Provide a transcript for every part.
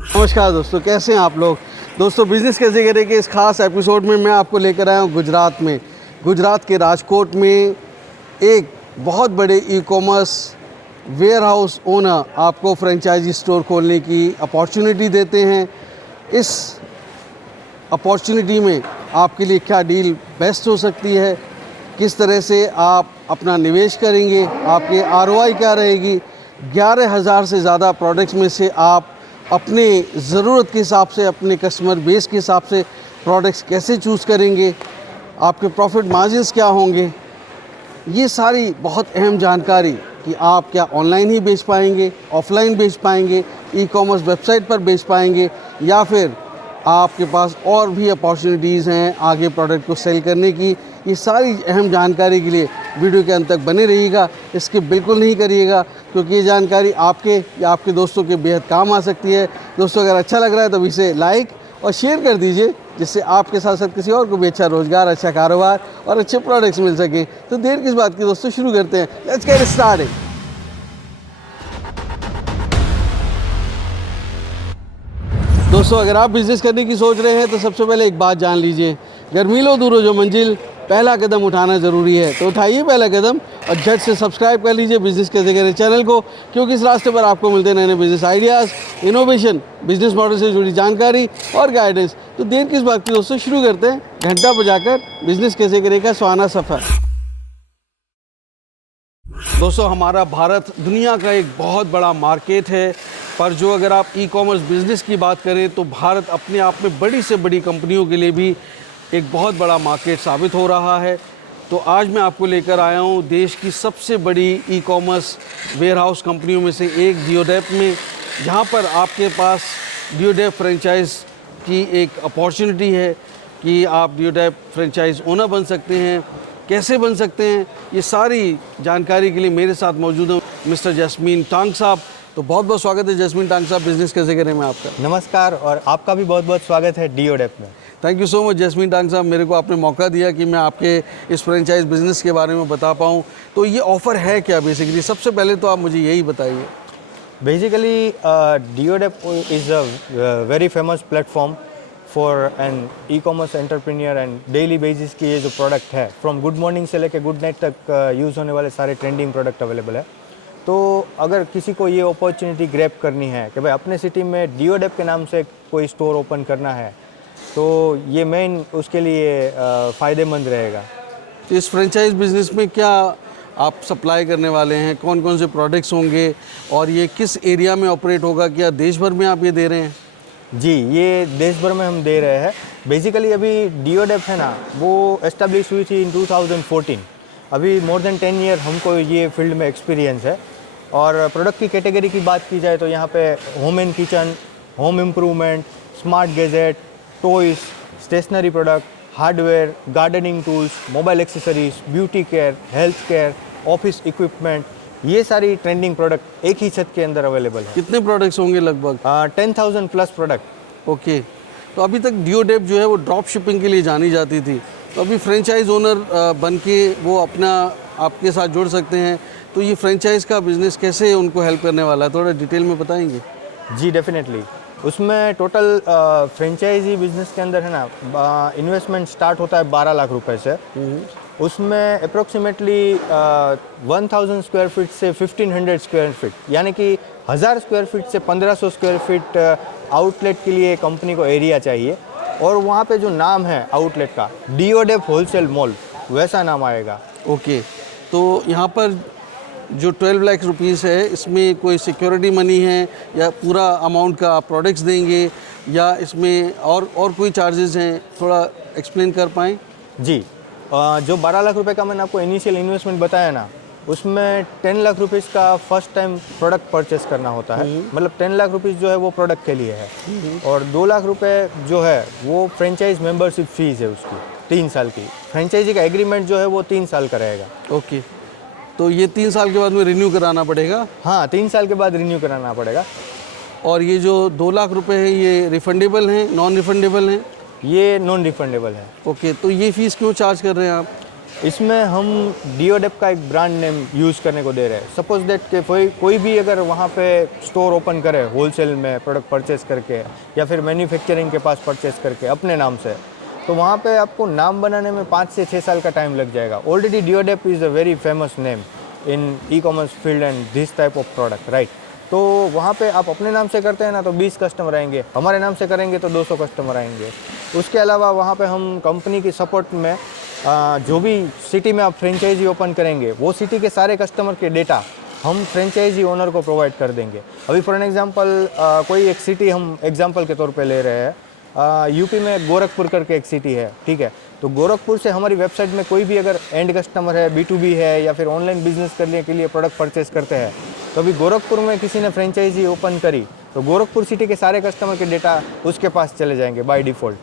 नमस्कार दोस्तों, कैसे हैं आप लोग। दोस्तों, बिज़नेस कैसे करें के इस खास एपिसोड में मैं आपको लेकर आया हूँ गुजरात में। गुजरात के राजकोट में एक बहुत बड़े e commerce warehouse owner आपको फ्रेंचाइजी स्टोर खोलने की अपॉर्चुनिटी देते हैं। इस अपॉर्चुनिटी में आपके लिए क्या डील बेस्ट हो सकती है, किस तरह से आप अपना निवेश करेंगे, आपके आरओआई क्या रहेगी। 11,000 से ज़्यादा प्रोडक्ट्स में से आप अपने ज़रूरत के हिसाब से, अपने कस्टमर बेस के हिसाब से प्रोडक्ट्स कैसे चूज़ करेंगे, आपके प्रॉफिट मार्जिन्स क्या होंगे, ये सारी बहुत अहम जानकारी कि आप क्या ऑनलाइन ही बेच पाएंगे, ऑफलाइन बेच पाएंगे, ई कॉमर्स वेबसाइट पर बेच पाएंगे, या फिर आपके पास और भी अपॉर्चुनिटीज़ हैं आगे प्रोडक्ट को सेल करने की। ये सारी अहम जानकारी के लिए वीडियो के अंत तक बने रहिएगा, स्किप बिल्कुल नहीं करिएगा, क्योंकि ये जानकारी आपके या आपके दोस्तों के बेहद काम आ सकती है। दोस्तों, अगर अच्छा लग रहा है तो इसे लाइक और शेयर कर दीजिए, जिससे आपके साथ साथ किसी और को भी अच्छा रोज़गार, अच्छा कारोबार और अच्छे प्रोडक्ट्स मिल सकें। तो देर किस बात की दोस्तों, शुरू करते हैं। Let's get started. दोस्तों, अगर आप बिज़नेस करने की सोच रहे हैं तो सबसे पहले एक बात जान लीजिए, गर्मी लो दूर हो जो मंजिल, पहला कदम उठाना ज़रूरी है। तो उठाइए पहला कदम और झट से सब्सक्राइब कर लीजिए बिज़नेस कैसे करें चैनल को, क्योंकि इस रास्ते पर आपको मिलते हैं नए नए business ideas, innovation, business model से जुड़ी जानकारी और गाइडेंस। तो देर किस बात की दोस्तों, शुरू करते हैं घंटा बजाकर बिज़नेस कैसे करें का सुहाना सफ़र। दोस्तों, हमारा भारत दुनिया का एक बहुत बड़ा मार्केट है, पर जो अगर आप ई कॉमर्स बिज़नेस की बात करें तो भारत अपने आप में बड़ी से बड़ी कंपनियों के लिए भी एक बहुत बड़ा मार्केट साबित हो रहा है। तो आज मैं आपको लेकर आया हूँ देश की सबसे बड़ी ई कॉमर्स वेयर हाउस कंपनियों में से एक डिओडेप में, जहाँ पर आपके पास डिओडेप फ्रेंचाइज की एक अपॉर्चुनिटी है कि आप डिओडेप फ्रेंचाइज ओनर बन सकते हैं। कैसे बन सकते हैं, ये सारी जानकारी के लिए मेरे साथ मौजूद हैं मिस्टर जैस्मीन टांग साहब। तो बहुत बहुत स्वागत है जैस्मीन टांग साहब बिज़नेस कैसे करें में आपका। नमस्कार, और आपका भी बहुत बहुत स्वागत है डिओडेप में। Thank you so much jasmine टांग साहब, मेरे को आपने मौका दिया कि मैं आपके इस फ्रेंचाइज बिज़नेस के बारे में बता पाऊँ। तो ये ऑफ़र है क्या बेसिकली, सबसे पहले तो आप मुझे यही बताइए। Basically DeoDap is a very famous platform for an e commerce entrepreneur and daily basis की ये जो प्रोडक्ट है, फ्रॉम गुड मॉर्निंग से लेकर गुड नाइट तक यूज़ होने वाले सारे ट्रेंडिंग प्रोडक्ट अवेलेबल है। तो अगर किसी को ये अपॉर्चुनिटी ग्रैब करनी है कि भाई अपने सिटी में डिओडेप के नाम से कोई स्टोर ओपन करना है, तो ये मेन उसके लिए फ़ायदेमंद रहेगा। तो इस फ्रेंचाइज बिज़नेस में क्या आप सप्लाई करने वाले हैं, कौन कौन से प्रोडक्ट्स होंगे और ये किस एरिया में ऑपरेट होगा, क्या देश भर में आप ये दे रहे हैं? जी, ये देश भर में हम दे रहे हैं। बेसिकली अभी डिओडेप है ना, वो एस्टेब्लिश हुई थी इन 2014। अभी मोर देन 10 ईयर हमको ये फील्ड में एक्सपीरियंस है। और प्रोडक्ट की कैटेगरी की बात की जाए तो यहाँ पे home and kitchen, home improvement, smart gadget, toys, stationery product, hardware, gardening tools, mobile accessories, beauty care, health care, office equipment, ये सारी ट्रेंडिंग प्रोडक्ट एक ही छत के अंदर अवेलेबल है। कितने प्रोडक्ट्स होंगे लगभग? 10,000 प्लस प्रोडक्ट। ओके। तो अभी तक डिओडेप जो है वो ड्रॉप शिपिंग के लिए जानी जाती थी, तो अभी फ्रेंचाइज ओनर बन के वो अपना आपके साथ जुड़ सकते हैं। तो ये फ्रेंचाइज का बिज़नेस कैसे उनको हेल्प करने वाला है, थोड़ा डिटेल में बताएंगे? जी डेफिनेटली। उसमें टोटल फ्रेंचाइजी बिजनेस के अंदर है ना, इन्वेस्टमेंट स्टार्ट होता है 12 लाख रुपए से। उसमें अप्रोक्सीमेटली 1000 स्क्वायर फीट से 1500 स्क्वायर फीट, यानी कि 1000 स्क्वायर फीट से 1500 स्क्वायर फीट आउटलेट के लिए कंपनी को एरिया चाहिए। और वहाँ पे जो नाम है आउटलेट का, डिओडेप होलसेल मॉल, वैसा नाम आएगा। ओके। तो यहाँ पर जो 12 लाख रुपीज़ है, इसमें कोई सिक्योरिटी मनी है या पूरा अमाउंट का आप प्रोडक्ट्स देंगे, या इसमें और कोई चार्जेस हैं, थोड़ा एक्सप्लेन कर पाएँ? जी, जो 12 लाख रुपए का मैंने आपको इनिशियल इन्वेस्टमेंट बताया ना, उसमें 10 लाख रुपीज़ का फर्स्ट टाइम प्रोडक्ट परचेस करना होता है। मतलब 10 लाख रुपीज़ जो है वो प्रोडक्ट के लिए है, और 2 लाख रुपए जो है वो फ्रेंचाइज मेंबरशिप फीस है उसकी 3 साल की। फ्रेंचाइजी का एग्रीमेंट जो है वो 3 साल का रहेगा। ओके। तो ये 3 साल के बाद में रिन्यू कराना पड़ेगा? हाँ, 3 साल के बाद रिन्यू कराना पड़ेगा। और ये जो 2 लाख रुपए है, ये रिफंडेबल हैं, नॉन रिफंडेबल हैं? ये नॉन रिफंडेबल है। ओके। तो ये फ़ीस क्यों चार्ज कर रहे हैं आप? इसमें हम डिओडेप का एक ब्रांड नेम यूज़ करने को दे रहे हैं। सपोज दैट कि कोई भी अगर वहाँ पे स्टोर ओपन करे होलसेल में प्रोडक्ट परचेस करके या फिर मैन्युफैक्चरिंग के पास परचेस करके अपने नाम से, तो वहाँ पे आपको नाम बनाने में 5 से 6 साल का टाइम लग जाएगा। Already DeoDap is a very famous name in e commerce field and this type of product, right. तो वहाँ पे आप अपने नाम से करते हैं ना, तो 20 कस्टमर आएंगे, हमारे नाम से करेंगे तो 200 कस्टमर आएंगे। उसके अलावा वहाँ पे हम कंपनी की सपोर्ट में जो भी सिटी में आप फ्रेंचाइजी ओपन करेंगे, वो सिटी के सारे कस्टमर के डेटा हम फ्रेंचाइजी ओनर को प्रोवाइड कर देंगे। अभी फॉर एन एग्जांपल कोई एक सिटी हम एग्जांपल के तौर पे ले रहे हैं, यूपी में गोरखपुर करके एक सिटी है, ठीक है। तो गोरखपुर से हमारी वेबसाइट में कोई भी अगर एंड कस्टमर है, B2B है या फिर ऑनलाइन बिजनेस करने के लिए प्रोडक्ट परचेस करते हैं, तो अभी गोरखपुर में किसी ने फ्रेंचाइजी ओपन करी तो गोरखपुर सिटी के सारे कस्टमर के डेटा उसके पास चले जाएंगे बाय डिफ़ॉल्ट।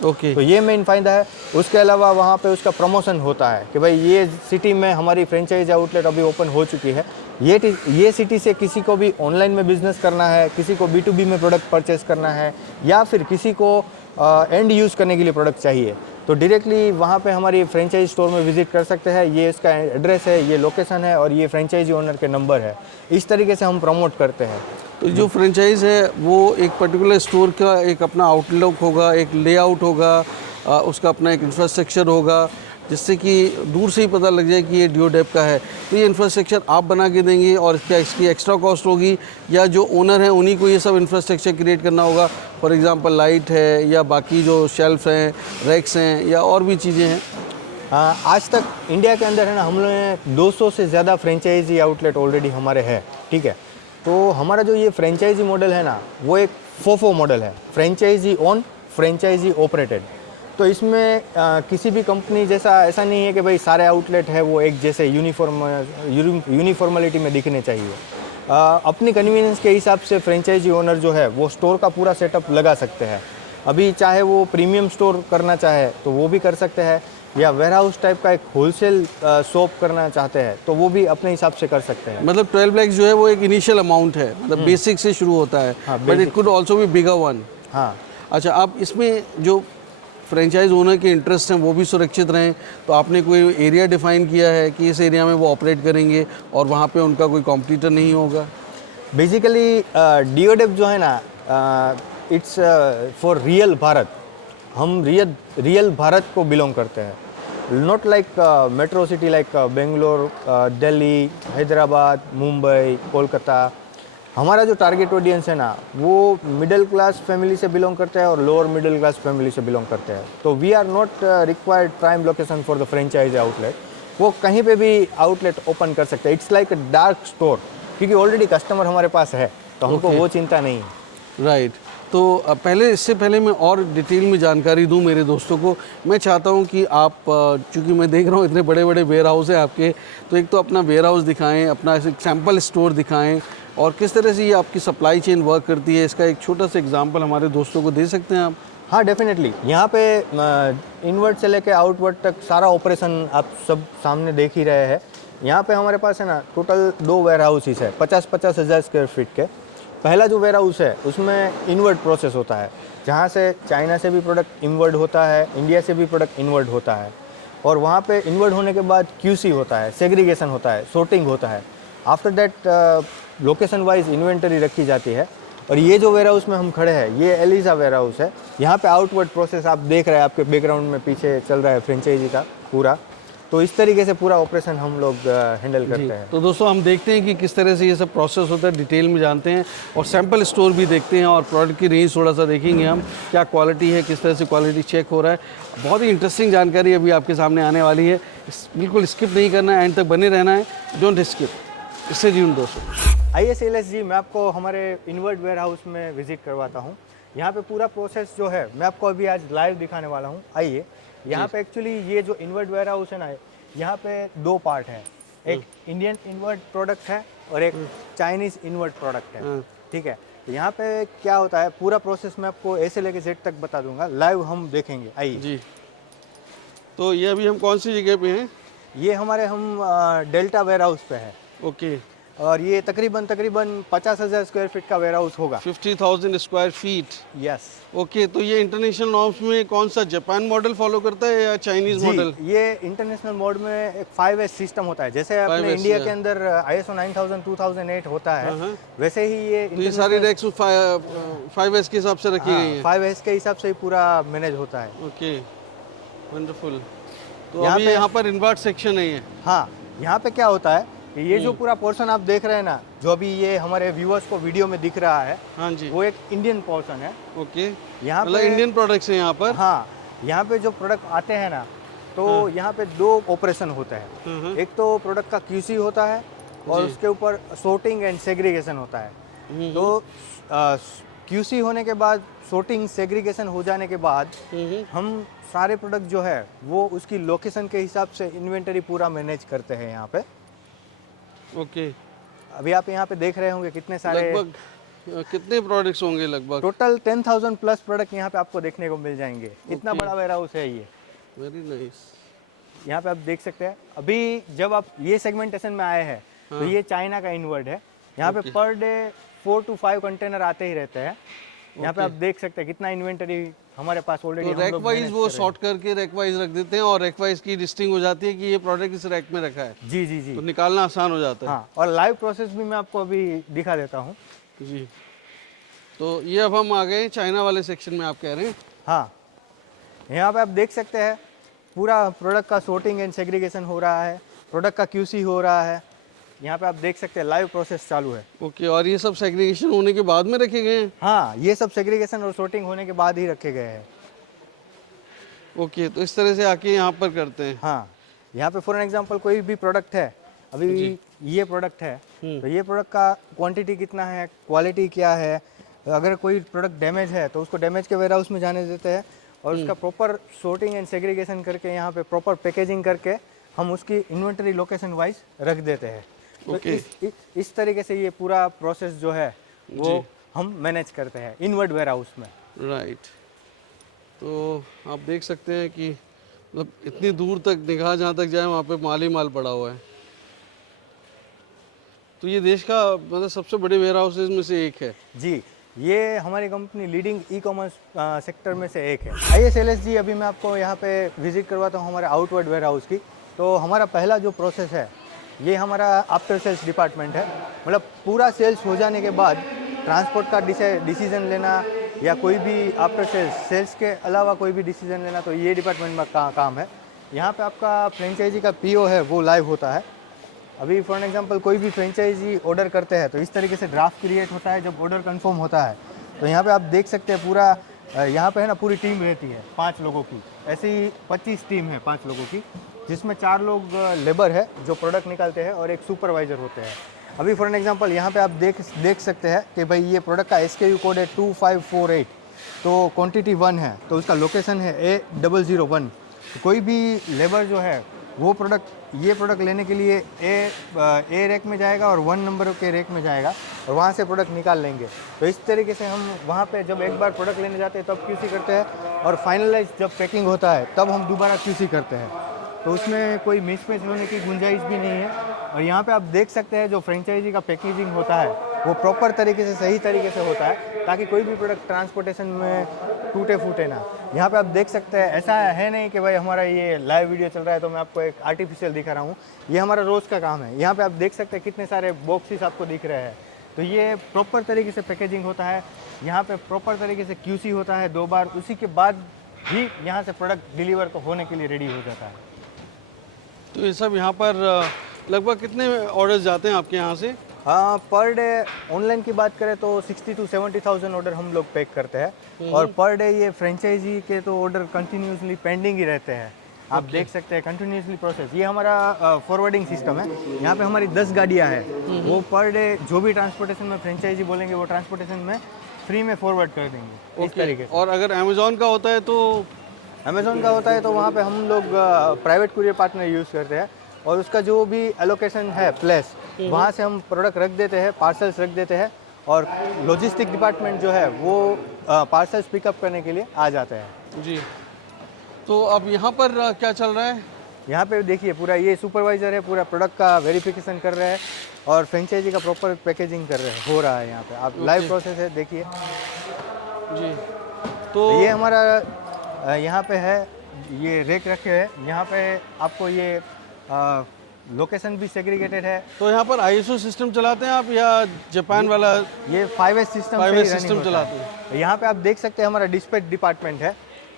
ओके तो ये मेन फ़ायदा है। उसके अलावा वहाँ पे उसका प्रमोशन होता है कि भाई ये सिटी में हमारी फ्रेंचाइज आउटलेट अभी ओपन हो चुकी है, ये सिटी से किसी को भी ऑनलाइन में बिजनेस करना है, किसी को B2B में प्रोडक्ट परचेस करना है या फिर किसी को एंड यूज़ करने के लिए प्रोडक्ट चाहिए, तो डायरेक्टली वहाँ पे हमारी फ्रेंचाइज स्टोर में विजिट कर सकते हैं। ये इसका एड्रेस है, ये लोकेशन है और ये फ्रेंचाइजी ओनर के नंबर है। इस तरीके से हम प्रमोट करते हैं। तो जो फ्रेंचाइज है वो एक पर्टिकुलर स्टोर का एक अपना आउटलुक होगा, एक लेआउट होगा, उसका अपना एक इंफ्रास्ट्रक्चर होगा, जिससे कि दूर से ही पता लग जाए कि ये डिओडेप का है। तो ये इंफ्रास्ट्रक्चर आप बना के देंगे और क्या इसकी एक्स्ट्रा कॉस्ट होगी, या जो ओनर हैं उन्हीं को ये सब इंफ्रास्ट्रक्चर क्रिएट करना होगा? फॉर एग्जांपल लाइट है या बाकी जो शेल्फ हैं, रैक्स हैं या और भी चीज़ें हैं। आज तक इंडिया के अंदर है ना, हम लोगों ने 200 से ज़्यादा फ्रेंचाइजी आउटलेट ऑलरेडी हमारे हैं, ठीक है। तो हमारा जो ये फ्रेंचाइजी मॉडल है ना, वो एक फोफो मॉडल है, फ्रेंचाइजी ओन फ्रेंचाइजी ऑपरेटेड। तो इसमें किसी भी कंपनी जैसा ऐसा नहीं है कि भाई सारे आउटलेट है वो एक जैसे यूनिफॉर्मलिटी में दिखने चाहिए। अपनी कन्वीनियंस के हिसाब से फ्रेंचाइजी ओनर जो है वो स्टोर का पूरा सेटअप लगा सकते हैं। अभी चाहे वो प्रीमियम स्टोर करना चाहे तो वो भी कर सकते हैं, या वेयरहाउस टाइप का एक होलसेल शॉप करना चाहते हैं तो वो भी अपने हिसाब से कर सकते हैं। मतलब 12 लाख जो है वो एक इनिशियल अमाउंट है, मतलब बेसिक से शुरू होता है, but it could also be bigger one. हाँ, अच्छा, आप इसमें जो फ्रेंचाइज ओनर के इंटरेस्ट हैं वो भी सुरक्षित रहें, तो आपने कोई एरिया डिफाइन किया है कि इस एरिया में वो ऑपरेट करेंगे और वहाँ पे उनका कोई कॉम्पिटिटर नहीं होगा? बेसिकली डिओडेप जो है ना, इट्स फॉर रियल भारत। हम रियल भारत को बिलोंग करते हैं, not like metro city like Bangalore, Delhi, Hyderabad, Mumbai, Kolkata. हमारा जो टारगेट ऑडियंस है ना, वो मिडिल क्लास फैमिली से बिलोंग करते हैं और लोअर मिडिल क्लास फैमिली से बिलोंग करते हैं। तो we are not required prime location for the franchise outlet. वो कहीं पे भी आउटलेट ओपन कर सकते हैं। It's like a dark store, क्योंकि ऑलरेडी कस्टमर हमारे पास है, तो हमको वो चिंता नहीं है। राइट। तो इससे पहले मैं और डिटेल में जानकारी दूं मेरे दोस्तों को, मैं चाहता हूं कि आप, चूँकि मैं देख रहा हूं इतने बड़े बड़े वेयर हाउस हैं आपके, तो एक तो अपना वेयर हाउस दिखाएं, अपना एक सैम्पल स्टोर दिखाएं और किस तरह से ये आपकी सप्लाई चेन वर्क करती है, इसका एक छोटा सा एग्जांपल हमारे दोस्तों को दे सकते हैं आप? हाँ, डेफिनेटली। यहाँ पे इनवर्ट से लेके आउटवर्ट तक सारा ऑपरेशन आप सब सामने देख ही रहे हैं। यहाँ पे हमारे पास है ना टोटल 2 वेयर हाउसेस है, 50-50 हज़ार स्क्वायर फीट के। पहला जो वेयर हाउस है उसमें इनवर्ट प्रोसेस होता है, जहाँ से चाइना से भी प्रोडक्ट इनवर्ट होता है, इंडिया से भी प्रोडक्ट इनवर्ट होता है, और वहाँ पे इनवर्ट होने के बाद QC होता है, सेग्रीगेशन होता है, sorting होता है। After that location wise inventory रखी जाती है। और ये जो वेयर हाउस में हम खड़े हैं, ये एलिजा वेयर हाउस है। यहाँ पे आउटवर्ड प्रोसेस आप देख रहे हैं, आपके बैकग्राउंड में पीछे चल रहा है फ्रेंचाइजी का पूरा। तो इस तरीके से पूरा ऑपरेशन हम लोग हैंडल करते हैं। तो दोस्तों हम देखते हैं कि किस तरह से ये सब प्रोसेस होता है, डिटेल में जानते हैं और सैंपल स्टोर भी देखते हैं और प्रोडक्ट की रेंज थोड़ा सा देखेंगे हम, क्या क्वालिटी है, किस तरह से क्वालिटी चेक हो रहा है। बहुत ही इंटरेस्टिंग जानकारी अभी आपके सामने आने वाली है, बिल्कुल स्किप नहीं करना है, एंड तक बने रहना है, डोंट स्किप। इससे जीवन दोस्तों। आइए शैलेश जी, मैं आपको हमारे इनवर्ट वेयर हाउस में विजिट करवाता हूँ। यहाँ पे पूरा प्रोसेस जो है मैं आपको अभी आज लाइव दिखाने वाला हूँ। आइए, यहाँ पे एक्चुअली ये जो इनवर्ट वेयर हाउस है ना, यहाँ पे 2 पार्ट है, एक इंडियन इनवर्ट प्रोडक्ट है और एक चाइनीज़ इनवर्ट प्रोडक्ट है, ठीक है। तो यहाँ पे क्या होता है, पूरा प्रोसेस मैं आपको A से लेके Z तक बता दूंगा, लाइव हम देखेंगे। आइए जी। तो ये अभी हम कौन सी जगह पे हैं? ये हम डेल्टा वेयर हाउस पे है। ओके। और ये तकरीबन 50,000 स्क्वायर फीट का वेयर हाउस होगा। 50,000 स्क्वायर फीट। यस ओके, तो ये इंटरनेशनल नॉर्म्स में कौन सा जापान मॉडल फॉलो करता है या चाइनीज मॉडल? जी, ये इंटरनेशनल मोड में एक 5S सिस्टम होता है, जैसे अपने 5S, इंडिया या। के अंदर ISO 9000 2008 होता है, हाँ। वैसे ही ये तो ये सारी रैक्स 5S के हिसाब से रखी गई हैं। 5S के हिसाब से ही पूरा मैनेज होता है। Okay, wonderful. तो यहाँ अभी पे- यहाँ पर इन्वर्ट सेक्शन है ये। हाँ, यहाँ पे क्या होता है कि ये जो पूरा पोर्शन आप देख रहे हैं ना, जो अभी ये हमारे व्यूअर्स को वीडियो में दिख रहा है, हाँ जी। वो एक इंडियन पोर्शन है। ओके, यहाँ मतलब पे इंडियन प्रोडक्ट्स हैं यहाँ पर। हाँ, यहाँ पे जो प्रोडक्ट आते हैं ना, तो यहाँ पे 2 ऑपरेशन होते हैं। हाँ। एक तो प्रोडक्ट का QC होता है और जी। उसके ऊपर sorting एंड सेग्रीगेशन होता है। तो QC होने के बाद, sorting सेग्रीगेशन हो जाने के बाद, हम सारे प्रोडक्ट जो है वो उसकी लोकेशन के हिसाब से इन्वेंटरी पूरा मैनेज करते हैं यहाँ पे। ओके, अभी आप यहाँ पे देख रहे होंगे कितने सारे, लगभग कितने प्रोडक्ट्स होंगे लगभग? टोटल 10,000 प्लस प्रोडक्ट यहाँ पे आपको देखने को मिल जाएंगे। इतना बड़ा वेयर हाउस है ये। Very nice. यहाँ पे आप देख सकते हैं, अभी जब आप ये सेगमेंटेशन में आए हैं तो ये चाइना का इनवर्ड है। यहाँ पे पर डे 4 to 5 कंटेनर आते ही रहते हैं। यहाँ पे आप देख सकते हैं कितना इन्वेंटरी हमारे पास ऑलरेडी। तो रैक वाइज वो शॉर्ट करके रैक वाइज रख देते हैं और रैक वाइज की लिस्टिंग हो जाती है कि ये प्रोडक्ट इस रैक में रखा है, जी जी जी। तो निकालना आसान हो जाता है। हाँ, और लाइव प्रोसेस भी मैं आपको अभी दिखा देता हूँ। जी, तो ये अब हम आ गए चाइना वाले सेक्शन में, आप कह रहे हैं। हाँ, यहाँ पे आप देख सकते हैं पूरा प्रोडक्ट का sorting एंड सेग्रीगेशन हो रहा है, प्रोडक्ट का QC हो रहा है। यहाँ पे आप देख सकते हैं लाइव प्रोसेस चालू है। ओके, और ये सब सेग्रीगेशन होने के बाद में रखे गए हैं? हाँ, ये सब सेग्रीगेशन और sorting होने के बाद ही रखे गए हैं। ओके, तो इस तरह से आके यहाँ पर करते हैं। हाँ, यहाँ पे फॉर एग्जांपल कोई भी प्रोडक्ट है, अभी ये प्रोडक्ट है, तो ये प्रोडक्ट का क्वांटिटी कितना है, क्वालिटी क्या है, अगर कोई प्रोडक्ट डैमेज है तो उसको डैमेज के वेयर हाउस में जाने देते हैं और उसका प्रॉपर sorting एंड सेग्रीगेशन करके यहाँ पे प्रॉपर पैकेजिंग करके हम उसकी इन्वेंटरी लोकेशन वाइज रख देते हैं। तो इस तरीके से ये पूरा प्रोसेस जो है वो हम मैनेज करते हैं इनवर्ड वेयर हाउस में। राइट, तो आप देख सकते हैं कि मतलब इतनी दूर तक निगाह जहाँ तक जाए वहाँ पे माल ही माल पड़ा हुआ है। तो ये देश का मतलब सबसे बड़े वेयर हाउसेज में से एक है। जी, ये हमारी कंपनी लीडिंग ई-कॉमर्स सेक्टर में से एक है। ISLSG अभी मैं आपको यहाँ पे विजिट करवाता हूँ हमारे आउटवर्ड वेयर हाउस की। तो हमारा पहला जो प्रोसेस है, ये हमारा आफ्टर सेल्स डिपार्टमेंट है। मतलब पूरा सेल्स हो जाने के बाद ट्रांसपोर्ट का डिसीजन लेना या कोई भी आफ्टर सेल्स के अलावा कोई भी डिसीजन लेना, तो ये डिपार्टमेंट में काम है। यहाँ पे आपका फ्रेंचाइजी का PO है वो लाइव होता है। अभी फॉर एग्जांपल कोई भी फ्रेंचाइजी ऑर्डर करते हैं तो इस तरीके से ड्राफ्ट क्रिएट होता है। जब ऑर्डर कंफर्म होता है तो यहाँ पे आप देख सकते हैं पूरा यहाँ पे है ना, पूरी टीम रहती है 5 लोगों की। ऐसे ही 25 टीम है 5 लोगों की, जिसमें 4 लोग लेबर है जो प्रोडक्ट निकालते हैं और एक सुपरवाइज़र होते हैं। अभी फॉर एग्जांपल यहाँ पे आप देख सकते हैं कि भाई ये प्रोडक्ट का SKU कोड है 2548, तो क्वांटिटी 1 है, तो उसका लोकेशन है A001। कोई भी लेबर जो है वो ये प्रोडक्ट लेने के लिए ए रैक में जाएगा और 1 नंबर के रैक में जाएगा और वहाँ से प्रोडक्ट निकाल लेंगे। तो इस तरीके से हम वहाँ पे जब एक बार प्रोडक्ट लेने जाते हैं तब QC करते हैं और फाइनलाइज जब पैकिंग होता है तब हम दोबारा QC करते हैं। तो उसमें कोई मिसमैच होने की गुंजाइश भी नहीं है। और यहाँ पे आप देख सकते हैं जो फ्रेंचाइजी का पैकेजिंग होता है वो प्रॉपर तरीके से, सही तरीके से होता है, ताकि कोई भी प्रोडक्ट ट्रांसपोर्टेशन में टूटे फूटे ना। यहाँ पे आप देख सकते हैं, ऐसा है नहीं कि भाई हमारा ये लाइव वीडियो चल रहा है तो मैं आपको एक आर्टिफिशियल दिखा रहा हूँ, ये हमारा रोज़ का काम है। यहाँ पे आप देख सकते हैं कितने सारे बॉक्सेस आपको दिख रहे हैं। तो ये प्रॉपर तरीके से पैकेजिंग होता है, यहाँ पे प्रॉपर तरीके से QC होता है 2 बार, उसी के बाद ही यहाँ से प्रोडक्ट डिलीवर तो होने के लिए रेडी हो जाता है। तो ये सब यहाँ पर लगभग कितने ऑर्डर्स जाते हैं आपके यहाँ से? हाँ, पर डे ऑनलाइन की बात करें तो 60 to 70,000 ऑर्डर हम लोग पैक करते हैं और पर डे ये फ्रेंचाइजी के तो ऑर्डर कंटिन्यूसली पेंडिंग ही रहते हैं। आप देख सकते हैं कंटिन्यूसली प्रोसेस। ये हमारा फॉरवर्डिंग सिस्टम है। यहाँ पे हमारी 10 गाड़ियाँ हैं, वो पर डे जो भी ट्रांसपोर्टेशन में फ्रेंचाइजी बोलेंगे वो ट्रांसपोर्टेशन में फ्री में फॉरवर्ड कर देंगे इस तरीके से। और अगर अमेजोन का होता है तो? अमेजोन का होता है तो वहाँ पे हम लोग प्राइवेट कुरियर पार्टनर यूज़ करते हैं और उसका जो भी एलोकेशन है प्लेस, वहाँ से हम प्रोडक्ट रख देते हैं, पार्सल्स रख देते हैं और लॉजिस्टिक डिपार्टमेंट जो है वो पार्सल्स पिकअप करने के लिए आ जाते हैं। जी, तो अब यहाँ पर क्या चल रहा है? यहाँ पे देखिए पूरा ये सुपरवाइज़र है, पूरा प्रोडक्ट का वेरिफिकेशन कर रहे हैं और फ्रेंचाइजी का प्रॉपर पैकेजिंग कर रहे हैं, हो रहा है यहाँ पे। आप लाइव प्रोसेस है देखिए। जी। तो तो ये हमारा यहाँ पे है, ये रेक रखे हैं। यहाँ पे आपको ये लोकेशन भी सेग्रीगेटेड है। तो यहाँ पर आईएसओ सिस्टम चलाते हैं आप या जापान वाला ये 5S सिस्टम 5S सिस्टम चलाते हैं? यहाँ पे आप देख सकते हैं हमारा डिस्पैच डिपार्टमेंट है।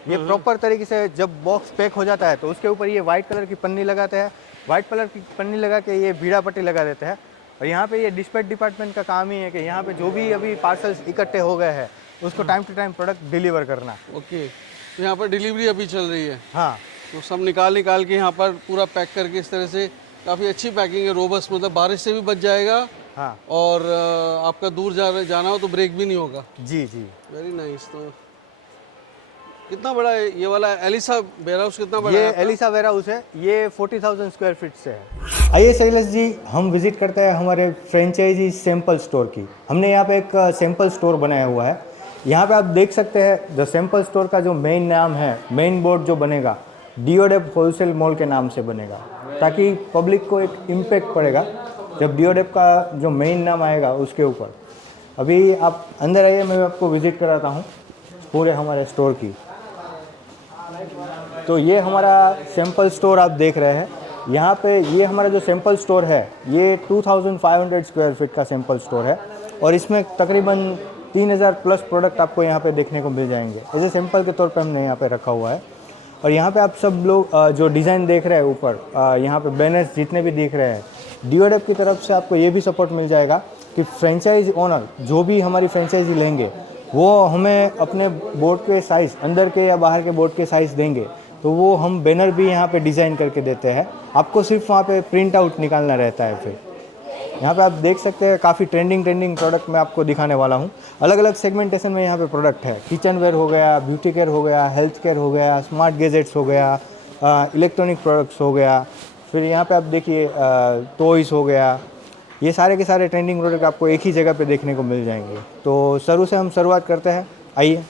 ये प्रॉपर तरीके से जब बॉक्स पैक हो जाता है तो उसके ऊपर ये वाइट कलर की पन्नी लगाते हैं। वाइट कलर की पन्नी लगा के ये भीड़ा पट्टी लगा देते हैं। और यहाँ पे ये डिस्पैच डिपार्टमेंट का काम ही है कि यहाँ पे जो भी अभी पार्सल्स इकट्ठे हो गए हैं उसको time to time product deliver करना। ओके, तो यहाँ पर डिलीवरी अभी चल रही है। हाँ, तो सब निकाल के यहाँ पर पूरा पैक करके इस तरह से, काफ़ी अच्छी पैकिंग है, रोबस्ट, मतलब बारिश से भी बच जाएगा हाँ और आपका दूर जाना हो तो ब्रेक भी नहीं होगा। जी जी। Very nice. तो कितना बड़ा है ये वाला एलिसा वेयरहाउस, कितना बड़ा ये है आपका? एलिसा वेयर हाउस है, ये 40,000 स्क्वायर फीट से है। आइए शैलेश जी, हम विजिट करते हैं हमारे फ्रेंचाइजी सैंपल स्टोर की। हमने यहाँ पे एक सैंपल स्टोर बनाया हुआ है। यहाँ पे आप देख सकते हैं जो सैंपल स्टोर का जो मेन नाम है, मेन बोर्ड जो बनेगा डिओडेप होलसेल मॉल के नाम से बनेगा, ताकि पब्लिक को एक इम्पैक्ट पड़ेगा जब डिओडेप का जो मेन नाम आएगा उसके ऊपर। अभी आप अंदर आइए, मैं आपको विजिट कराता हूँ पूरे हमारे स्टोर की। तो ये हमारा सैंपल स्टोर आप देख रहे हैं। यहाँ पे ये हमारा जो सैंपल स्टोर है ये 2500 स्क्वायर फीट का सैंपल स्टोर है और इसमें तकरीबन 3000 प्लस प्रोडक्ट आपको यहाँ पे देखने को मिल जाएंगे। ऐसे सैंपल के तौर पे हमने यहाँ पे रखा हुआ है। और यहाँ पे आप सब लोग जो डिज़ाइन देख रहे हैं ऊपर, यहाँ पे बैनर्स जितने भी दिख रहे हैं, डिओडेप की तरफ से आपको ये भी सपोर्ट मिल जाएगा कि फ्रेंचाइज ओनर जो भी हमारी फ्रेंचाइजी लेंगे वो हमें अपने बोर्ड के साइज़, अंदर के या बाहर के बोर्ड के साइज़ देंगे, तो वो हम बैनर भी यहाँ पे डिज़ाइन करके देते हैं। आपको सिर्फ वहाँ पे प्रिंट आउट निकालना रहता है। फिर यहाँ पे आप देख सकते हैं काफ़ी ट्रेंडिंग प्रोडक्ट मैं आपको दिखाने वाला हूँ। अलग अलग सेगमेंटेशन में यहाँ पे प्रोडक्ट है। किचन वेयर हो गया, ब्यूटी केयर हो गया, हेल्थ केयर हो गया, स्मार्ट गैजेट्स हो गया, इलेक्ट्रॉनिक प्रोडक्ट्स हो गया। फिर यहाँ पे आप देखिए टॉयज़ हो गया। ये सारे के सारे ट्रेंडिंग प्रोडक्ट आपको एक ही जगह पे देखने को मिल जाएंगे। तो शुरू से हम शुरुआत करते हैं। आइए,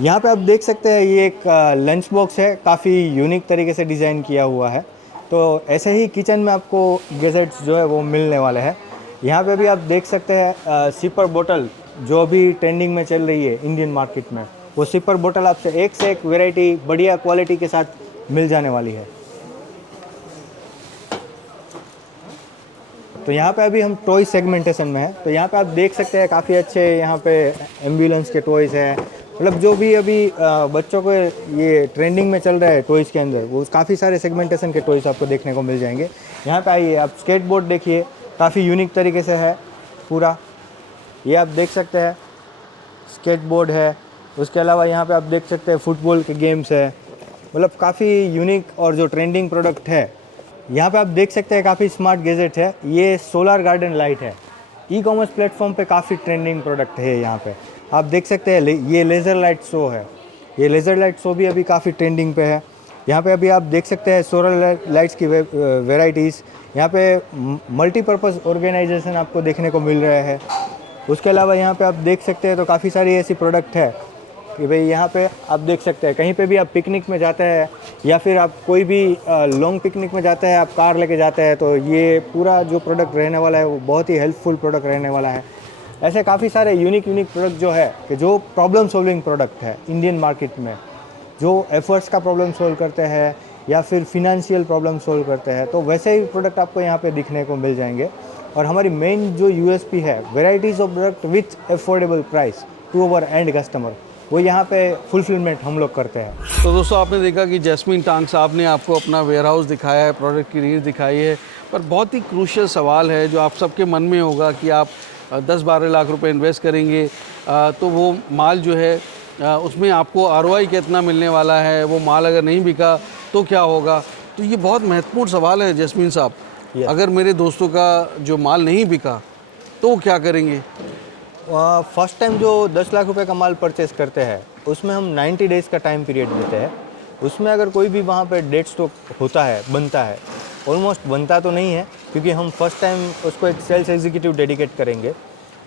यहाँ पे आप देख सकते हैं ये एक लंच बॉक्स है, काफ़ी यूनिक तरीके से डिज़ाइन किया हुआ है। तो ऐसे ही किचन में आपको गैजेट्स जो है वो मिलने वाले हैं। यहाँ पे भी आप देख सकते हैं सिपर बोतल जो भी ट्रेंडिंग में चल रही है इंडियन मार्केट में, वो सिपर बोतल आपसे एक से एक वैरायटी बढ़िया क्वालिटी के साथ मिल जाने वाली है। तो यहाँ पे अभी हम टॉय सेगमेंटेशन में है। तो यहाँ पे आप देख सकते हैं काफ़ी अच्छे यहाँ पे एम्बुलेंस के टॉयज़ है, मतलब जो भी अभी बच्चों को ये ट्रेंडिंग में चल रहा है टॉयज़ के अंदर, वो काफ़ी सारे सेगमेंटेशन के टॉयज़ आपको देखने को मिल जाएंगे। यहाँ पे आइए, आप स्केट बोर्ड देखिए, काफ़ी यूनिक तरीके से है पूरा। ये आप देख सकते हैं स्केट बोर्ड है। उसके अलावा यहाँ पे आप देख सकते हैं फुटबॉल के गेम्स है, मतलब काफ़ी यूनिक और जो ट्रेंडिंग प्रोडक्ट है। यहाँ पे आप देख सकते हैं काफ़ी स्मार्ट गैजेट है। ये सोलर गार्डन लाइट है, ई कॉमर्स प्लेटफॉर्म पे काफ़ी ट्रेंडिंग प्रोडक्ट है। यहाँ पे आप देख सकते हैं ये लेज़र लाइट शो है। ये लेज़र लाइट शो भी अभी काफ़ी ट्रेंडिंग पे है। यहाँ पे अभी आप देख सकते हैं सोलर लाइट्स की वेराइटीज़। यहाँ पे मल्टीपर्पज़ ऑर्गेनाइजेशन आपको देखने को मिल रहा है। उसके अलावा यहाँ पे आप देख सकते हैं तो काफ़ी सारी ऐसी प्रोडक्ट है कि भाई यहाँ पे आप देख सकते हैं कहीं पे भी आप पिकनिक में जाते हैं या फिर आप कोई भी लॉन्ग पिकनिक में जाते हैं, आप कार लेके जाते हैं, तो ये पूरा जो प्रोडक्ट रहने वाला है वो बहुत ही हेल्पफुल प्रोडक्ट रहने वाला है। ऐसे काफ़ी सारे यूनिक प्रोडक्ट जो है कि जो प्रॉब्लम सॉल्विंग प्रोडक्ट है इंडियन मार्केट में, जो एफर्ट्स का प्रॉब्लम सॉल्व करते हैं या फिर फिनेंशियल प्रॉब्लम सॉल्व करते हैं, तो वैसे ही प्रोडक्ट आपको यहाँ पे दिखने को मिल जाएंगे। और हमारी मेन जो यूएसपी है, varieties of product with affordable price to our end customer, वो यहाँ पे फुलफिलमेंट हम लोग करते हैं। तो दोस्तों, आपने देखा कि जैस्मीन टांग साहब ने आपको अपना वेयरहाउस दिखाया है, प्रोडक्ट की रेंज दिखाई है, पर बहुत ही क्रूशियल सवाल है जो आप सबके मन में होगा कि आप 10-12 लाख रुपए इन्वेस्ट करेंगे तो वो माल जो है उसमें आपको ROI कितना मिलने वाला है, वो माल अगर नहीं बिका तो क्या होगा। तो ये बहुत महत्वपूर्ण सवाल है जैस्मीन साहब। अगर मेरे दोस्तों का जो माल नहीं बिका तो वो क्या करेंगे? फर्स्ट टाइम जो 10 लाख रुपए का माल परचेस करते हैं उसमें हम 90 डेज़ का टाइम पीरियड देते हैं। उसमें अगर कोई भी वहाँ पे डेड स्टॉक होता है, बनता है, ऑलमोस्ट बनता तो नहीं है क्योंकि हम फर्स्ट टाइम उसको एक सेल्स एग्जीक्यूटिव डेडिकेट करेंगे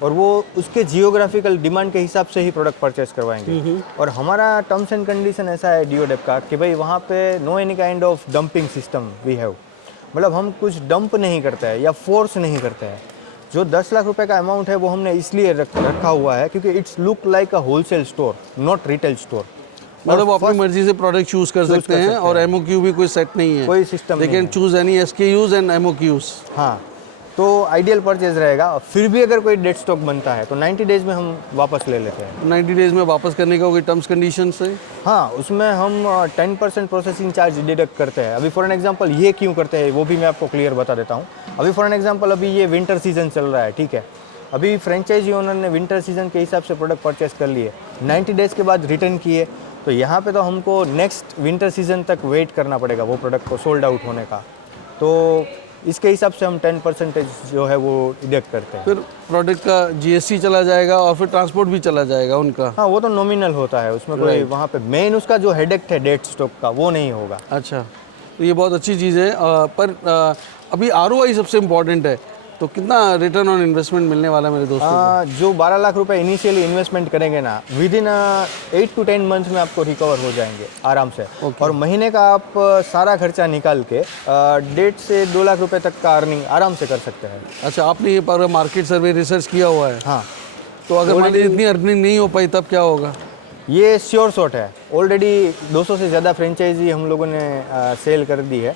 और वो उसके जियोग्राफिकल डिमांड के हिसाब से ही प्रोडक्ट परचेस करवाएंगे। और हमारा टर्म्स एंड कंडीशन ऐसा है डीओडेप का कि भाई वहाँ पे no any kind of dumping system we have, मतलब हम कुछ डंप नहीं करते हैं या फोर्स नहीं करते हैं। जो 10 लाख रुपए का अमाउंट है वो हमने इसलिए रखा हुआ है क्योंकि it's look like a wholesale store, not retail store. मतलब वो अपनी मर्जी से प्रोडक्ट चूज कर सकते हैं और एमओक्यू भी कोई सेट नहीं है, कोई system they can choose any SKUs and MOQs. हाँ, तो आइडियल परचेज रहेगा। फिर भी अगर कोई डेड स्टॉक बनता है तो 90 डेज में हम वापस ले लेते हैं। 90 डेज में वापस करने का कोई टर्म्स कंडीशन से? हाँ, उसमें हम 10% प्रोसेसिंग चार्ज डिडक्ट करते हैं। अभी फॉर एन एग्जांपल ये क्यों करते हैं वो भी मैं आपको क्लियर बता देता हूँ। अभी फॉर एन एग्जांपल अभी ये विंटर सीजन चल रहा है, ठीक है। अभी फ्रेंचाइजी ओनर ने विंटर सीजन के हिसाब से प्रोडक्ट परचेस कर लिए, 90 डेज के बाद रिटर्न किए, तो यहाँ पे तो हमको नेक्स्ट विंटर सीजन तक वेट करना पड़ेगा वो प्रोडक्ट को सोल्ड आउट होने का। तो इसके हिसाब से हम 10% जो है वो डिडक्ट करते हैं। फिर प्रोडक्ट का जीएसटी चला जाएगा और फिर ट्रांसपोर्ट भी चला जाएगा उनका? हाँ, वो तो नॉमिनल होता है, उसमें कोई वहाँ पे मेन उसका जो हेडेक है डेड स्टॉक का वो नहीं होगा। अच्छा, तो ये बहुत अच्छी चीज़ है। पर अभी आरओआई सबसे इम्पोर्टेंट है, तो कितना रिटर्न ऑन इन्वेस्टमेंट मिलने वाला है मेरे दोस्तों को? जो 12 लाख रुपए इनिशियली इन्वेस्टमेंट करेंगे ना, विद इन 8 to 10 मंथ में आपको रिकवर हो जाएंगे आराम से। और महीने का आप सारा खर्चा निकाल के 1.5 से 2 लाख रुपए तक का अर्निंग आराम से कर सकते हैं। अच्छा, आपने ये पर मार्केट सर्वे रिसर्च किया हुआ है? हाँ। तो अगर मान लीजिए इतनी अर्निंग नहीं हो पाई तब क्या होगा? ये श्योर शॉट है, ऑलरेडी 200 से ज़्यादा फ्रेंचाइजी हम लोगों ने सेल कर दी है,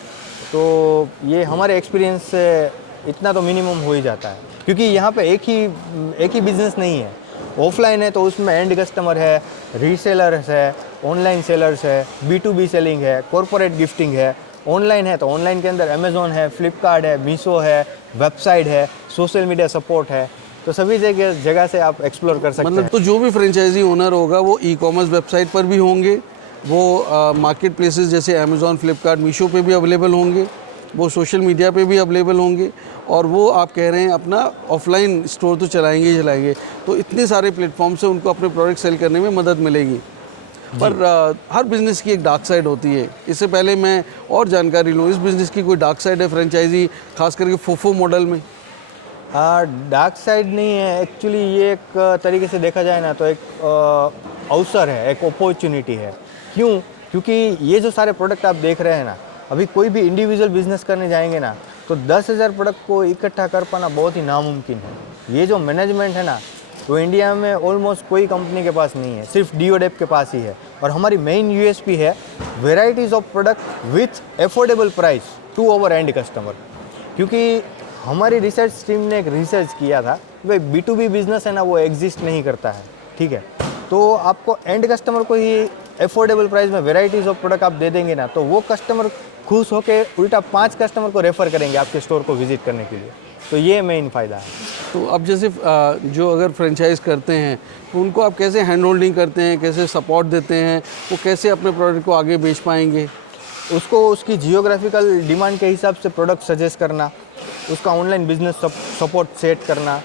तो ये हमारे एक्सपीरियंस से इतना तो मिनिमम हो ही जाता है। क्योंकि यहाँ पे एक ही बिजनेस नहीं है। ऑफलाइन है तो उसमें एंड कस्टमर है, रीसेलर्स है, ऑनलाइन सेलर्स है, B2B सेलिंग है, कॉर्पोरेट गिफ्टिंग है। ऑनलाइन है तो ऑनलाइन के अंदर अमेज़ॉन है, फ्लिपकार्ट है, मीशो है, वेबसाइट है, सोशल मीडिया सपोर्ट है, तो सभी जगह से आप एक्सप्लोर कर सकते हैं। मतलब तो जो भी फ्रेंचाइजी ओनर होगा वो ई कॉमर्स वेबसाइट पर भी होंगे, वो मार्केट प्लेसेस जैसे अमेज़ॉन, फ्लिपकार्ट, मीशो पे भी अवेलेबल होंगे, वो सोशल मीडिया पे भी अवेलेबल होंगे, और वो आप कह रहे हैं अपना ऑफलाइन स्टोर तो चलाएंगे ही चलाएंगे। तो इतने सारे प्लेटफॉर्म से उनको अपने प्रोडक्ट सेल करने में मदद मिलेगी। पर हर बिज़नेस की एक डार्क साइड होती है। इससे पहले मैं और जानकारी लूँ, इस बिज़नेस की कोई डार्क साइड है फ्रेंचाइजी, खास करके फोफो मॉडल में? डार्क साइड नहीं है एक्चुअली, ये एक तरीके से देखा जाए ना तो एक अवसर है, एक अपॉर्चुनिटी है। क्यों? क्योंकि ये जो सारे प्रोडक्ट आप देख रहे हैं ना, अभी कोई भी इंडिविजुअल बिजनेस करने जाएंगे ना तो 10,000 प्रोडक्ट को इकट्ठा कर पाना बहुत ही नामुमकिन है। ये जो मैनेजमेंट है ना, वो इंडिया में ऑलमोस्ट कोई कंपनी के पास नहीं है, सिर्फ डीओडेप के पास ही है। और हमारी मेन यूएसपी है varieties of product with affordable price to our end customer. क्योंकि हमारी रिसर्च टीम ने एक रिसर्च किया था कि भाई B2B बिजनेस है ना, वो एग्जिस्ट नहीं करता है, ठीक है। तो आपको एंड कस्टमर को ही एफोर्डेबल प्राइस में वेराइटीज़ ऑफ प्रोडक्ट आप दे देंगे ना, तो वो कस्टमर खुश होकर उल्टा 5 कस्टमर को रेफ़र करेंगे आपके स्टोर को विजिट करने के लिए। तो ये मेन फ़ायदा है। तो अब जैसे जो अगर फ्रेंचाइज करते हैं तो उनको आप कैसे हैंड होल्डिंग करते हैं, कैसे सपोर्ट देते हैं, वो कैसे अपने प्रोडक्ट को आगे बेच पाएंगे? उसको उसकी जियोग्राफिकल डिमांड के हिसाब से प्रोडक्ट सजेस्ट करना, उसका ऑनलाइन बिजनेस सपोर्ट सेट करना,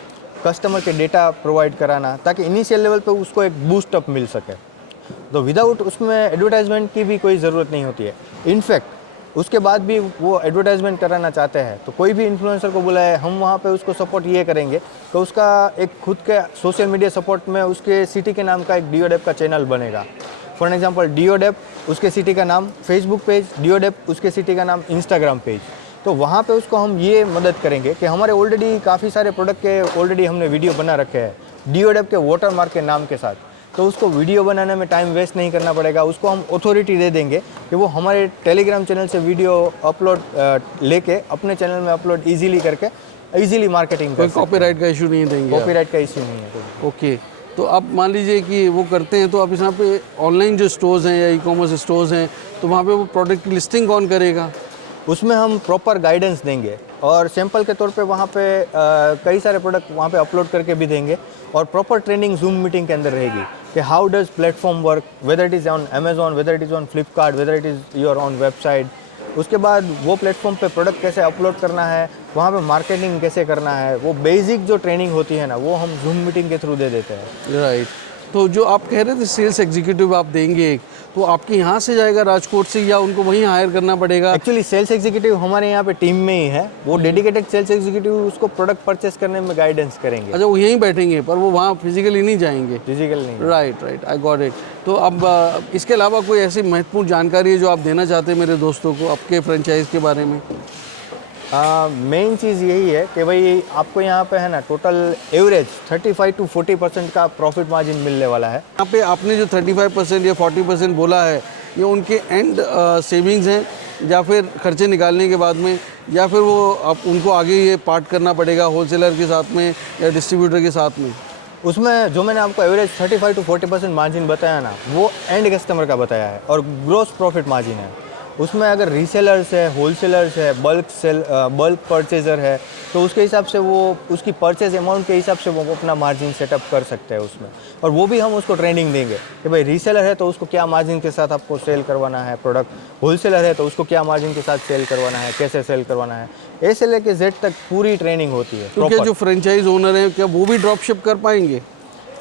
कस्टमर के डेटा प्रोवाइड कराना, ताकि इनिशियल लेवल पे उसको एक बूस्ट अप मिल सके। तो विदाउट उसमें एडवर्टाइजमेंट की भी कोई ज़रूरत नहीं होती है। इनफैक्ट उसके बाद भी वो एडवर्टाइजमेंट कराना चाहते हैं तो कोई भी इन्फ्लुएंसर को बुलाए, हम वहाँ पे उसको सपोर्ट ये करेंगे तो उसका एक खुद के सोशल मीडिया सपोर्ट में उसके सिटी के नाम का एक डीओडेप का चैनल बनेगा। फॉर एग्जांपल डीओडेप उसके सिटी का नाम, फेसबुक पेज, डीओडेप उसके सिटी का नाम, इंस्टाग्राम पेज। तो वहाँ पे उसको हम ये मदद करेंगे कि हमारे ऑलरेडी काफ़ी सारे प्रोडक्ट के ऑलरेडी हमने वीडियो बना रखे हैं डीओडेप के वाटरमार्क के नाम के साथ, तो उसको वीडियो बनाने में टाइम वेस्ट नहीं करना पड़ेगा। उसको हम अथॉरिटी दे देंगे कि वो हमारे टेलीग्राम चैनल से वीडियो अपलोड लेके अपने चैनल में अपलोड इजीली करके इजीली मार्केटिंग कोई कॉपीराइट का इशू नहीं देंगे? कॉपीराइट का इशू नहीं है। ओके, तो आप मान लीजिए कि वो करते हैं तो आप यहाँ पे ऑनलाइन जो स्टोर्स हैं या ई कॉमर्स स्टोर्स हैं तो वहाँ पे वो प्रोडक्ट की लिस्टिंग कौन करेगा? उसमें हम प्रॉपर गाइडेंस देंगे और सैंपल के तौर पे वहाँ पे कई सारे प्रोडक्ट वहाँ पे अपलोड करके भी देंगे। और प्रॉपर ट्रेनिंग जूम मीटिंग के अंदर रहेगी कि how does platform work, whether it is on Amazon, whether it is on Flipkart, whether it is your on website. उसके बाद वो प्लेटफॉर्म पे प्रोडक्ट कैसे अपलोड करना है, वहाँ पे मार्केटिंग कैसे करना है, वो बेसिक जो ट्रेनिंग होती है ना वो हम जूम मीटिंग के थ्रू दे देते हैं। राइट। तो जो आप कह रहे थे सेल्स एग्जीक्यूटिव आप देंगे एक, तो आपके यहाँ से जाएगा राजकोट से या उनको वहीं हायर करना पड़ेगा? एक्चुअली सेल्स एग्जीक्यूटिव हमारे यहाँ पे टीम में ही है, वो डेडिकेटेड सेल्स एग्जीक्यूटिव उसको प्रोडक्ट परचेस करने में गाइडेंस करेंगे। अच्छा, वो यहीं बैठेंगे पर वो वहाँ फिजिकली नहीं जाएंगे? फिजिकल नहीं। Right, I got it. तो अब इसके अलावा कोई ऐसी महत्वपूर्ण जानकारी है जो आप देना चाहते हैं मेरे दोस्तों को आपके फ्रेंचाइज के बारे में? मेन चीज़ यही है कि भाई आपको यहाँ पे है ना टोटल एवरेज 35 to 40% का प्रॉफिट मार्जिन मिलने वाला है। यहाँ पे आपने जो 35% या 40% बोला है, ये उनके एंड सेविंग्स हैं या फिर खर्चे निकालने के बाद में, या फिर वो आप उनको आगे ये पार्ट करना पड़ेगा होलसेलर के साथ में या डिस्ट्रीब्यूटर के साथ में? उसमें जो मैंने आपको एवरेज 35 to 40% मार्जिन बताया ना, वो एंड कस्टमर का बताया है और ग्रोस प्रॉफिट मार्जिन है। उसमें अगर रीसेलर्स है, होलसेलर्स है, बल्क परचेज़र है, तो उसके हिसाब से वो उसकी परचेज अमाउंट के हिसाब से वो अपना मार्जिन सेटअप कर सकते हैं उसमें। और वो भी हम उसको ट्रेनिंग देंगे कि भाई रीसेलर है तो उसको क्या मार्जिन के साथ आपको सेल करवाना है प्रोडक्ट, होलसेलर है तो उसको क्या मार्जिन के साथ सेल करवाना है, कैसे सेल करवाना है, ए से लेके जेड तक पूरी ट्रेनिंग होती है। तो क्या जो फ्रेंचाइज ओनर हैं क्या वो भी ड्रॉप शिप कर पाएंगे?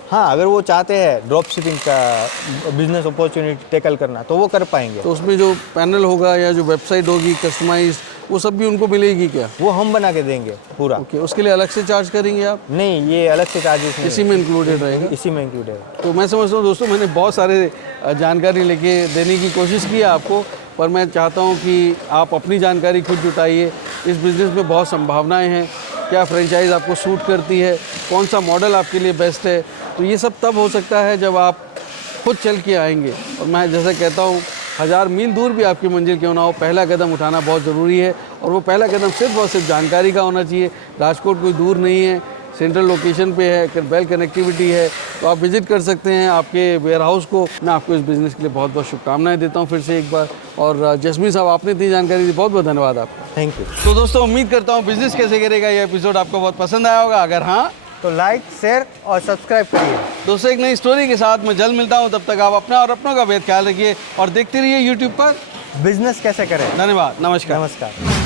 हाँ, अगर वो चाहते हैं ड्रॉप शिपिंग का बिजनेस अपॉर्चुनिटी टैकल करना तो वो कर पाएंगे। तो उसमें जो पैनल होगा या जो वेबसाइट होगी कस्टमाइज, वो सब भी उनको मिलेगी क्या? वो हम बना के देंगे पूरा। ओके, उसके लिए अलग से चार्ज करेंगे आप? नहीं, ये अलग से चार्जेस नहीं, इसी में इंक्लूडेड रहेगा? इसी में इंक्लूडेड है। तो मैं समझता हूँ दोस्तों, मैंने बहुत सारे जानकारी लेके देने की कोशिश की है आपको, पर मैं चाहता हूँ कि आप अपनी जानकारी खुद जुटाइए। इस बिज़नेस में बहुत संभावनाएं हैं, क्या फ्रेंचाइज आपको सूट करती है, कौन सा मॉडल आपके लिए बेस्ट है, तो ये सब तब हो सकता है जब आप खुद चल के आएंगे। और मैं जैसे कहता हूँ, 1000 मील दूर भी आपकी मंजिल क्यों ना हो, पहला कदम उठाना बहुत ज़रूरी है। और वो पहला कदम सिर्फ और सिर्फ जानकारी का होना चाहिए। राजकोट कोई दूर नहीं है, सेंट्रल लोकेशन पे है, वेल कनेक्टिविटी है, तो आप विज़िट कर सकते हैं आपके वेयर हाउस को। मैं आपको इस बिज़नेस के लिए बहुत बहुत शुभकामनाएं देता हूं फिर से एक बार। और जसमीन साहब, आपने इतनी जानकारी दी, बहुत बहुत धन्यवाद आपका। Thank you. तो दोस्तों, उम्मीद करता हूँ बिज़नेस कैसे करेगा ये एपिसोड आपको बहुत पसंद आया होगा। अगर हाँ तो लाइक, शेयर और सब्सक्राइब करिए। दोस्तों, एक नई स्टोरी के साथ मैं जल्द मिलता हूँ। तब तक आप अपना और अपनों का बेहद ख्याल रखिए और देखते रहिए यूट्यूब पर बिजनेस कैसे करें। धन्यवाद, नमस्कार। नमस्कार।